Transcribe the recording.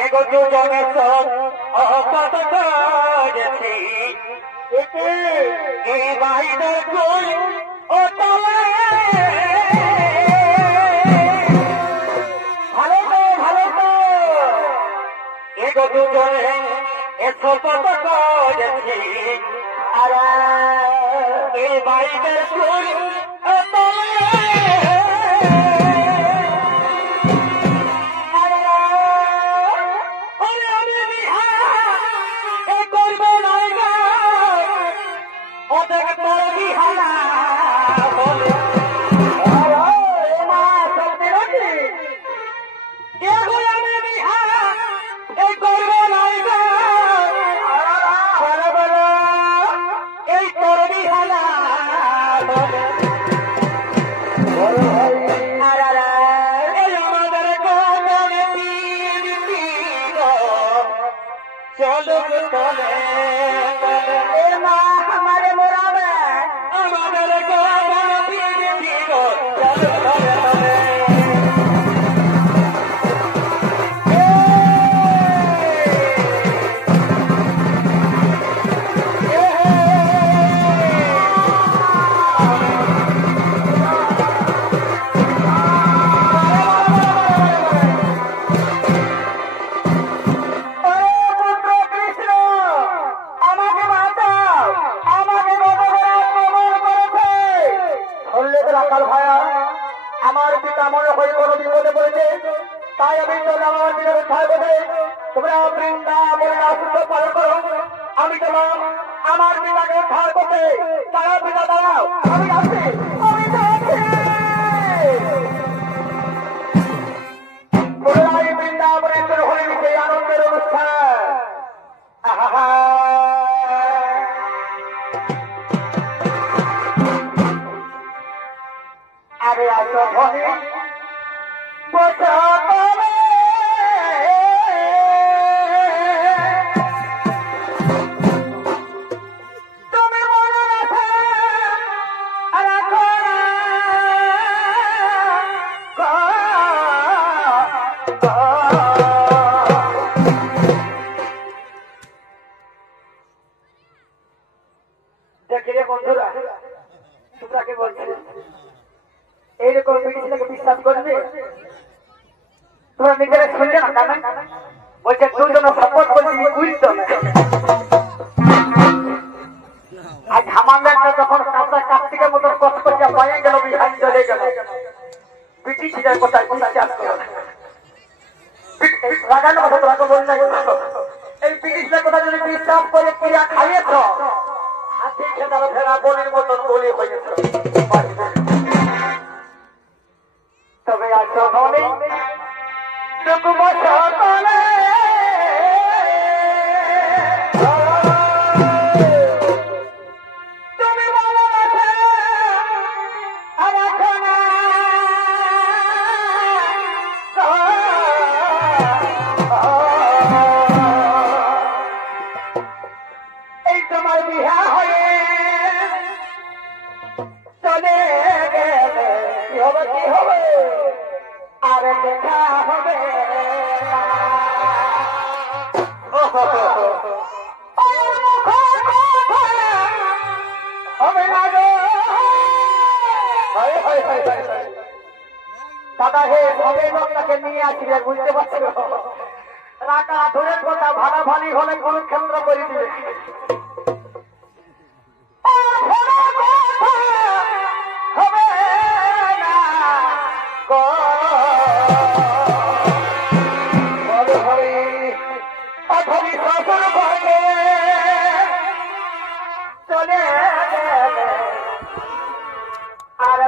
এগো দুজনে সব অপত করেছি এই বাইরে কই ও তলে ভালো তো এগো দুজনে এসপত করেছি আর এই বাইরে কই ও তলে আমার পিতা মনে হয়ে কোনো বিপদে পড়েছে, তাই আমি আমার পিতার উদ্ধার করতে তোমরা বৃন্দাবনে আসতে পালন করো। আমি তোমার আমার পিতাকে উদ্ধার করতে তারা পিতা দাঁড়াও, আমি আসছি, আমি যাচ্ছি। পুনরায় বৃন্দাবনে শুরু হয়ে সেই আনন্দের অনুষ্ঠান। আরে আসো ধনী তুমি মনে রাখো দেখে বন্ধুরা, তোমরা কে বলছো এইরকম জিনিসটাকে বিশ্বাস করবে? তোমরা নিজেরা শুনলে না কেন? বলছে দুজন শপথ করছি বুঝতো না। আজ আমাদের যখন কার্তিকের মতো কষ্ট করছে পায়ে গেল, বিহান চলে গেল, ব্রিটিশদের কোথায় বিশ্বাস করো না। রাগানো কথা তোরাকে বললে এই ব্রিটিশদের কথা যদি বিশ্বাস করে ক্রিয়া খাইয়েছ, হাতে খেতার ফেরা বলির মতন বলি হয়েছে। তবে আসো ধনী দুঃখ সকলে তুমি বলো এই তোমার বিহা হয়ে চলে গেলে কি হবে, কি হবে আর দেখা হবে হবে না গো। দাদা হে সবে লোকটাকে নিয়ে আসলে বুঝতে পারছো, রাখা ধরে কথা ভালাভালি হলে কুরুক্ষেত্র করে দিবে। চলে আর